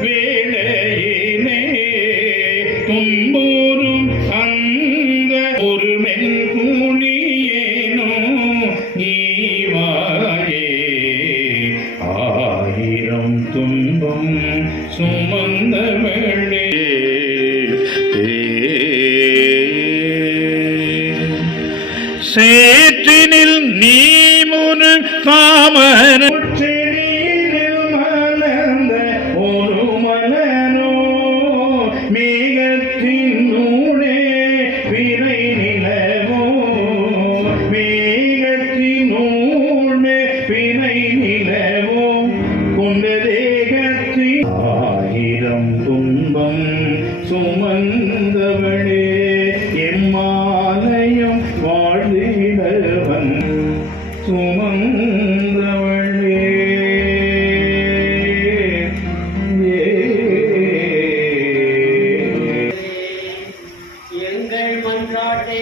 வேளையினே தும்பூரும் அந்த ஒரு மென்கூலியேனோ நீவாயே ஆயிரம் துன்பம் சுமந்தவளே சேற்றினில் நீ முரு தாமர செடியில் மலர்ந்த ஒரு மலனோ மேகத்தின் ஊடே விரை நிலவோ மேகத்தின் ஊடே விரை நிலவோ கொண்ட தேகத்தின் ஆயிரம் துன்பம் சுமந்தவளே எம்மாலயம் வாழ்ந்திடவன் சுமந்தவளே எங்கள் மன்றாட்டை